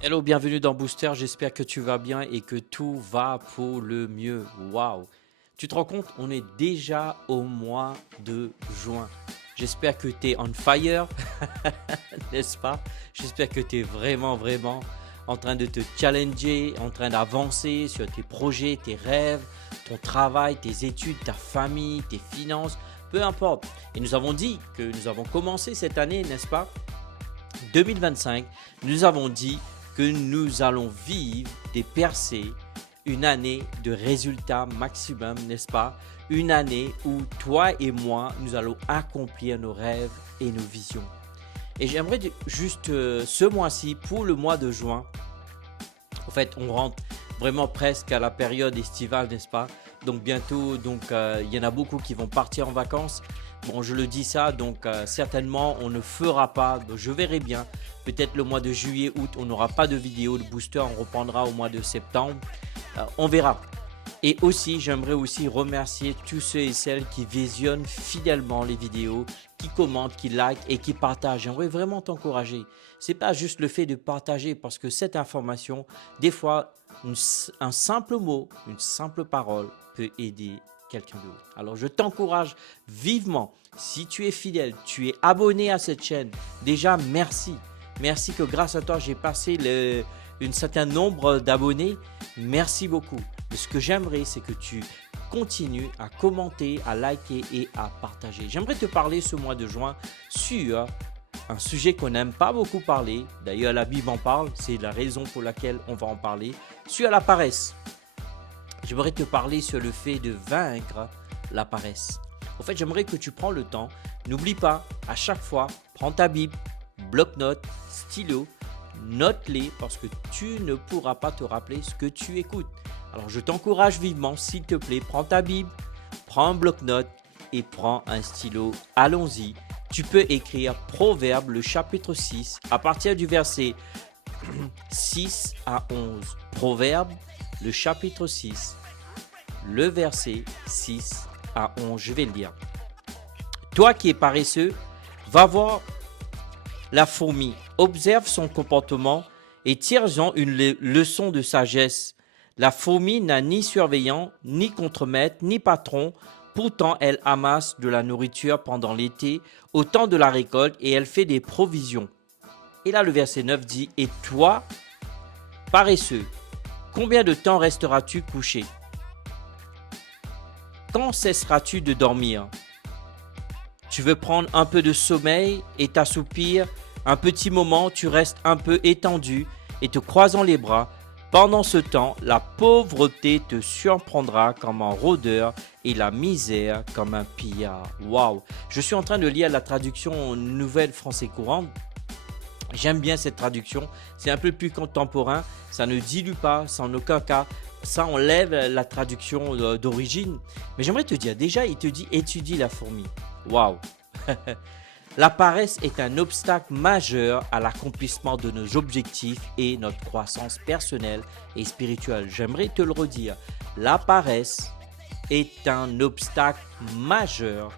Hello, bienvenue dans Booster. J'espère que tu vas bien et que tout va pour le mieux. Waouh! Tu te rends compte, on est déjà au mois de juin. J'espère que tu es on fire, n'est-ce pas? J'espère que tu es vraiment en train de te challenger, en train d'avancer sur tes projets, tes rêves, ton travail, tes études, ta famille, tes finances, peu importe. Et nous avons dit que nous avons commencé cette année, n'est-ce pas? 2025, nous avons dit que nous allons vivre des percées, une année de résultats maximum, n'est-ce pas? Une année où toi et moi, nous allons accomplir nos rêves et nos visions. Et j'aimerais juste ce mois-ci, pour le mois de juin, en fait, on rentre vraiment presque à la période estivale, n'est-ce pas? Donc bientôt, il y en a beaucoup qui vont partir en vacances. Bon, je le dis ça, certainement, on ne fera pas, donc je verrai bien. Peut-être le mois de juillet, août, on n'aura pas de vidéo de booster, on reprendra au mois de septembre. On verra. Et aussi, j'aimerais aussi remercier tous ceux et celles qui visionnent fidèlement les vidéos, qui commentent, qui likent et qui partagent. J'aimerais vraiment t'encourager. C'est pas juste le fait de partager parce que cette information, des fois, un simple mot, une simple parole peut aider quelqu'un d'autre. Alors, je t'encourage vivement. Si tu es fidèle, tu es abonné à cette chaîne, déjà merci. Merci que grâce à toi, j'ai passé un certain nombre d'abonnés. Merci beaucoup. Ce que j'aimerais, c'est que tu continues à commenter, à liker et à partager. J'aimerais te parler ce mois de juin sur un sujet qu'on n'aime pas beaucoup parler. D'ailleurs, la Bible en parle. C'est la raison pour laquelle on va en parler. Sur la paresse. J'aimerais te parler sur le fait de vaincre la paresse. En fait, j'aimerais que tu prends le temps. N'oublie pas, à chaque fois, prends ta Bible, bloc-notes, stylo, note-les parce que tu ne pourras pas te rappeler ce que tu écoutes. Alors, je t'encourage vivement, s'il te plaît, prends ta Bible, prends un bloc-notes et prends un stylo. Allons-y. Tu peux écrire Proverbe, le chapitre 6, à partir du verset 6 à 11. Proverbe, le chapitre 6, le verset 6 à 11. Je vais le lire. Toi qui es paresseux, va voir la fourmi, observe son comportement et tire-en une leçon de sagesse. La fourmi n'a ni surveillant, ni contremaître, ni patron. Pourtant, elle amasse de la nourriture pendant l'été, au temps de la récolte, et elle fait des provisions. Et là, le verset 9 dit, « Et toi, paresseux, combien de temps resteras-tu couché? Quand cesseras-tu de dormir? Tu veux prendre un peu de sommeil et t'assoupir. Un petit moment, tu restes un peu étendu et te croisant les bras. Pendant ce temps, la pauvreté te surprendra comme un rôdeur et la misère comme un pillard. » Waouh! Je suis en train de lire la traduction Nouvelle Français courante. J'aime bien cette traduction. C'est un peu plus contemporain. Ça ne dilue pas, ça en aucun cas. Ça enlève la traduction d'origine. Mais j'aimerais te dire, déjà, il te dit étudie la fourmi. Waouh! La paresse est un obstacle majeur à l'accomplissement de nos objectifs et notre croissance personnelle et spirituelle. J'aimerais te le redire. La paresse est un obstacle majeur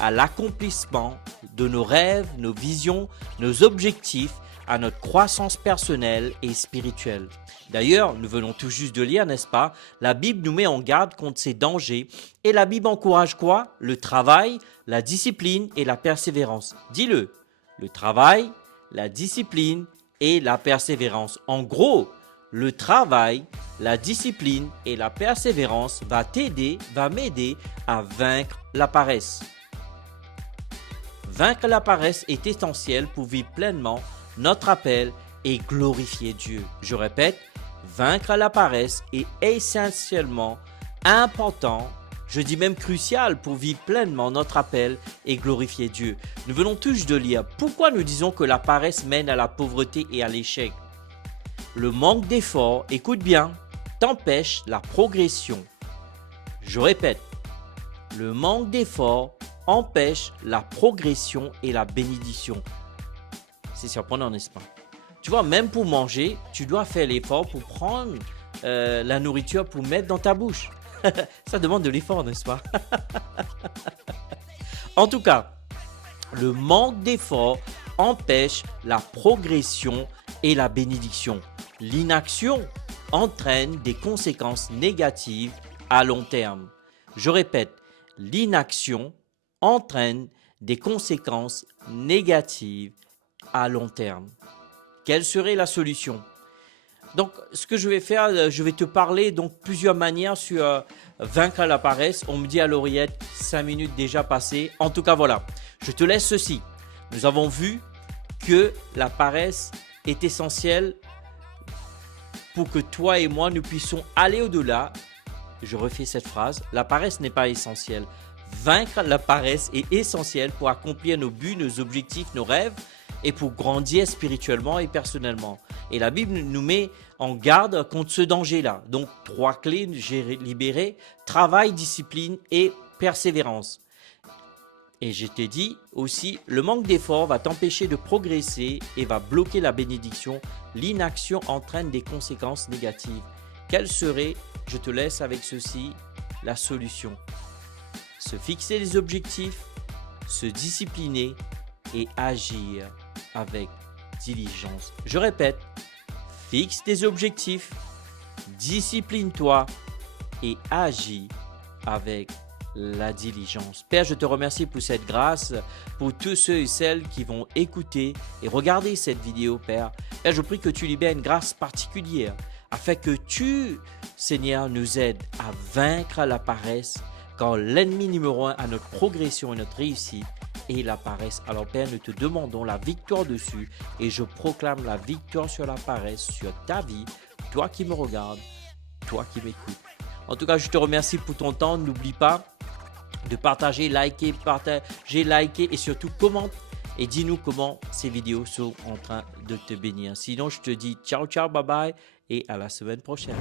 à l'accomplissement de nos rêves, nos visions, nos objectifs, à notre croissance personnelle et spirituelle. D'ailleurs, nous venons tout juste de lire, n'est-ce pas? La Bible nous met en garde contre ces dangers et la Bible encourage quoi? Le travail, la discipline et la persévérance. Dis-le, le travail, la discipline et la persévérance. En gros, le travail, la discipline et la persévérance va m'aider à vaincre la paresse. Vaincre la paresse est essentiel pour vivre pleinement notre appel et glorifier Dieu. Je répète, vaincre la paresse est essentiellement important, je dis même crucial pour vivre pleinement notre appel et glorifier Dieu. Nous venons tous de lire pourquoi nous disons que la paresse mène à la pauvreté et à l'échec. Le manque d'effort, écoute bien, t'empêche la progression. Je répète, le manque d'effort empêche la progression et la bénédiction. C'est surprenant, n'est-ce pas? Tu vois, même pour manger, tu dois faire l'effort pour prendre la nourriture pour mettre dans ta bouche. Ça demande de l'effort, n'est-ce pas? En tout cas, le manque d'effort empêche la progression et la bénédiction. L'inaction entraîne des conséquences négatives à long terme. Je répète, l'inaction entraîne des conséquences négatives à long terme. Quelle serait la solution? Donc, ce que je vais faire, je vais te parler donc plusieurs manières sur vaincre la paresse. On me dit à l'oreillette, 5 minutes déjà passées. En tout cas, voilà, je te laisse ceci. Nous avons vu que la paresse est essentielle pour que toi et moi, nous puissions aller au-delà. Je refais cette phrase, la paresse n'est pas essentielle. Vaincre la paresse est essentiel pour accomplir nos buts, nos objectifs, nos rêves et pour grandir spirituellement et personnellement. Et la Bible nous met en garde contre ce danger-là. Donc, 3 clés, j'ai libéré, travail, discipline et persévérance. Et je t'ai dit aussi, le manque d'effort va t'empêcher de progresser et va bloquer la bénédiction. L'inaction entraîne des conséquences négatives. Quelle serait, je te laisse avec ceci, la solution? Se fixer des objectifs, se discipliner et agir avec diligence. Je répète, fixe tes objectifs, discipline-toi et agis avec la diligence. Père, je te remercie pour cette grâce, pour tous ceux et celles qui vont écouter et regarder cette vidéo, Père. Père, je prie que tu libères une grâce particulière afin que tu, Seigneur, nous aides à vaincre la paresse, car l'ennemi numéro 1 à notre progression et notre réussite est la paresse. Alors Père, nous te demandons la victoire dessus et je proclame la victoire sur la paresse, sur ta vie, toi qui me regardes, toi qui m'écoutes. En tout cas, je te remercie pour ton temps. N'oublie pas de partager, liker et surtout commente et dis-nous comment ces vidéos sont en train de te bénir. Sinon, je te dis ciao, ciao, bye bye et à la semaine prochaine.